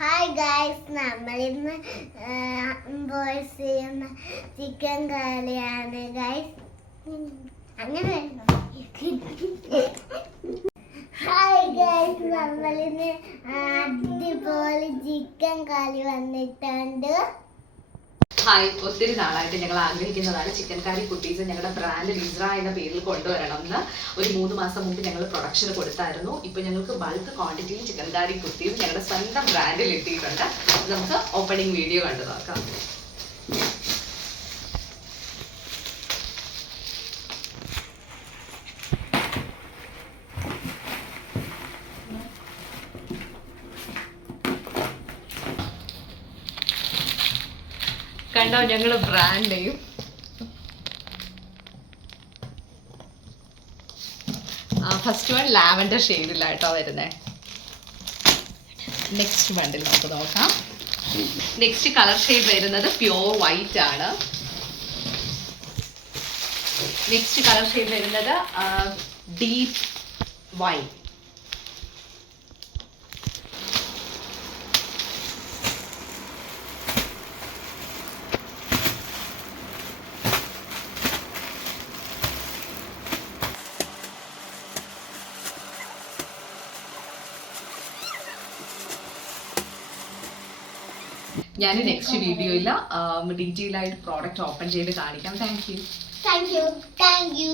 Hi guys, നമ്മളിന്ന് boys ചെയ്യുന്ന chicken കറിയാണ് ഗായ്സ്. അങ്ങനെ ഹായ് ഗായ്സ്, നമ്മളിന്ന് അടിപൊളി ചിക്കൻ കറി വന്നിട്ടുണ്ട്. ഹായ്, ഒത്തിരി നാളായിട്ട് ഞങ്ങൾ ആഗ്രഹിക്കുന്നതാണ് ചിക്കൻ കറി കുട്ടീസ് ഞങ്ങളുടെ ബ്രാൻഡ് ലിസ്ര എന്ന പേരിൽ കൊണ്ടുവരണം എന്ന്. ഒരു 3 മാസം മുമ്പ് ഞങ്ങൾ പ്രൊഡക്ഷൻ കൊടുത്തായിരുന്നു. ഇപ്പോൾ ഞങ്ങൾക്ക് ബൾക്ക് ക്വാണ്ടിറ്റിയിൽ ചിക്കൻ കറി കുട്ടീസ് ഞങ്ങളുടെ സ്വന്തം ബ്രാൻഡിൽ എത്തിയിട്ടുണ്ട്. നമുക്ക് ഓപ്പണിംഗ് വീഡിയോ കണ്ടു നോക്കാം. കണ്ടോ ഞങ്ങൾ brand name. First one lavender ഷെയ്ഡിലായിട്ടോ വരുന്നത്. നെക്സ്റ്റ് വണ്ടിൽ നമുക്ക് നോക്കാം. നെക്സ്റ്റ് കളർ ഷെയ്ഡ് വരുന്നത് പ്യോർ വൈറ്റ് ആണ്. നെക്സ്റ്റ് കളർ ഷെയ്ഡ് വരുന്നത് ഡീപ്പ് വൈറ്റ്. ഞാൻ നെക്സ്റ്റ് വീഡിയോയിൽ ഡീറ്റെയിൽ ആയിട്ട് പ്രോഡക്റ്റ് ഓപ്പൺ ചെയ്ത് കാണിക്കാം. Thank U.